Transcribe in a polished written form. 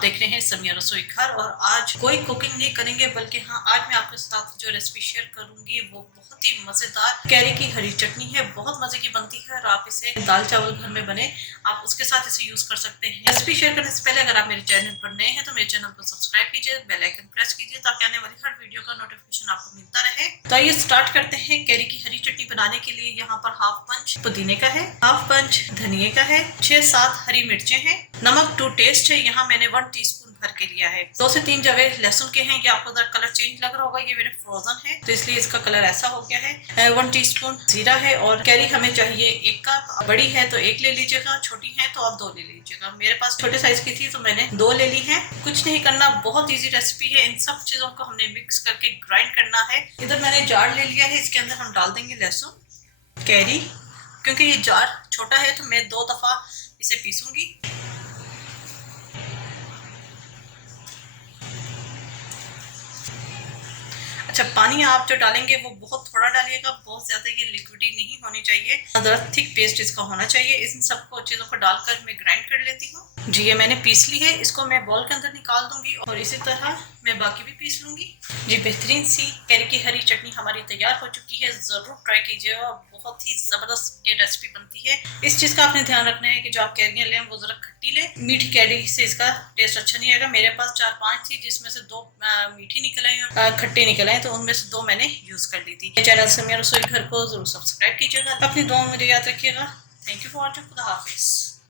देख रहे हैं समिया रसोई घर और आज कोई कुकिंग नहीं करेंगे बल्कि हाँ आज मैं आपके साथ जो रेसिपी शेयर करूंगी वो बहुत ही मजेदार कैरी की हरी चटनी है। बहुत मजे की बनती है और आप इसे दाल चावल घर में बने आप उसके साथ इसे यूज कर सकते हैं। रेसिपी शेयर करने से पहले अगर आप मेरे चैनल पर नए हैं तो मेरे चैनल को सब्सक्राइब कीजिए, बेल आइकन प्रेस कीजिए ताकि आने वाली हर वीडियो का नोटिफिकेशन आपको मिलता रहे। तो आइए स्टार्ट करते हैं। कैरी की हरी चटनी बनाने के लिए यहाँ पर हाफ पंच पुदीने का है, हाफ पंच धनिए का है, 6-7 हरी मिर्चें हैं, नमक टू टेस्ट है। यहाँ मैंने 1 टीस्पून भर के लिया है। 2 से 3 जवे लहसुन के हैं। ये आपको कलर चेंज लग रहा होगा, ये मेरे फ्रोजन है तो इसलिए इसका कलर ऐसा हो गया है। 1 टीस्पून जीरा है और कैरी हमें चाहिए 1 कप। बड़ी है तो 1 ले लीजिएगा, छोटी है तो आप 2 ले लीजिएगा। मेरे पास छोटे साइज की थी तो मैंने 2 ले ली है। कुछ नहीं करना, बहुत ईजी रेसिपी है। इन सब चीजों को हमने मिक्स करके ग्राइंड करना है। इधर मैंने जार ले लिया है, इसके अंदर हम डाल देंगे लहसुन कैरी। क्योंकि ये जार छोटा है तो मैं 2 दफा इसे पीसूंगी। अच्छा, पानी आप जो डालेंगे वो बहुत थोड़ा डालिएगा, बहुत ज्यादा ये लिक्विडी नहीं होनी चाहिए, जरा थिक पेस्ट इसका होना चाहिए। इन सबको चीजों को डालकर मैं ग्राइंड कर लेती हूँ। जी ये मैंने पीस ली है, इसको मैं बॉल के अंदर निकाल दूंगी और इसी तरह मैं बाकी भी पीस लूंगी। जी बेहतरीन सी कैरी की हरी चटनी हमारी तैयार हो चुकी है। जरूर ट्राई कीजिएगा, बहुत ही जबरदस्त ये रेसिपी बनती है। इस चीज का आपने ध्यान रखना है कि जो आप कैरियां लें वो जरा खट्टी लें। मीठी कैरी से इसका टेस्ट अच्छा नहीं आएगा। मेरे पास 4-5 थी जिसमें से 2 मीठी निकल आई और खट्टे निकल आए, तो उनमें से 2 मैंने यूज कर ली थी। चैनल समिया रसोई घर को जरूर सब्सक्राइब कीजिएगा। अपनी दुआ में मुझे याद रखिएगा। Thank you for watching. खुदा हाफिज।